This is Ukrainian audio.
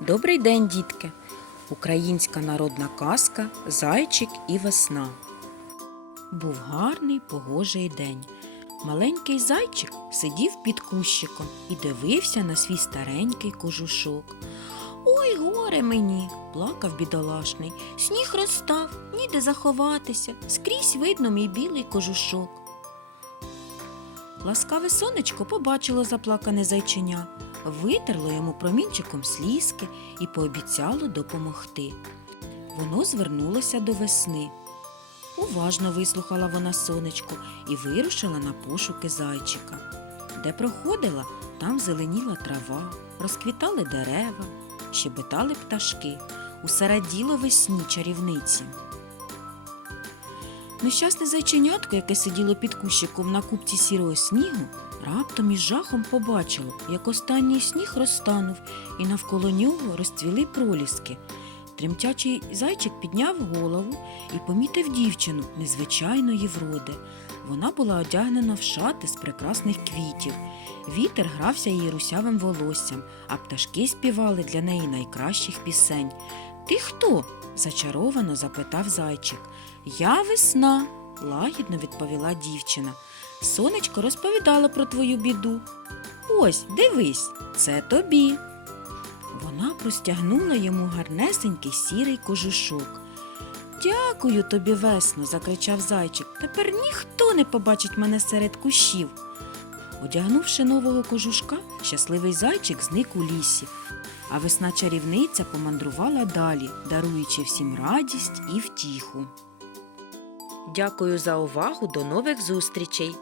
Добрий день, дітки! Українська народна казка Зайчик і весна. Був гарний погожий день. Маленький зайчик сидів під кущиком і дивився на свій старенький кожушок. Ой, горе мені, плакав бідолашний. Сніг розстав, ніде заховатися, скрізь видно мій білий кожушок. Ласкаве сонечко побачило заплакане зайчиня, витерло йому промінчиком слізки і пообіцяло допомогти. Воно звернулося до весни. Уважно вислухала вона сонечко і вирушила на пошуки зайчика. Де проходила, там зеленіла трава, розквітали дерева, щебетали пташки, усе раділо весні чарівниці. Нещасне зайченятко, яке сиділо під кущиком на купці сірого снігу, раптом із жахом побачило, як останній сніг розтанув, і навколо нього розцвіли проліски. Тремтячий зайчик підняв голову і помітив дівчину незвичайної вроди. Вона була одягнена в шати з прекрасних квітів. Вітер грався її русявим волоссям, а пташки співали для неї найкращих пісень. Ти хто? зачаровано запитав зайчик. Я весна, лагідно відповіла дівчина. Сонечко розповідало про твою біду. Ось, дивись, це тобі. Вона простягнула йому гарнесенький сірий кожушок. Дякую тобі, весно, закричав зайчик. Тепер ніхто не побачить мене серед кущів. Одягнувши нового кожушка, щасливий зайчик зник у лісі, а весна чарівниця помандрувала далі, даруючи всім радість і втіху. Дякую за увагу. До нових зустрічей!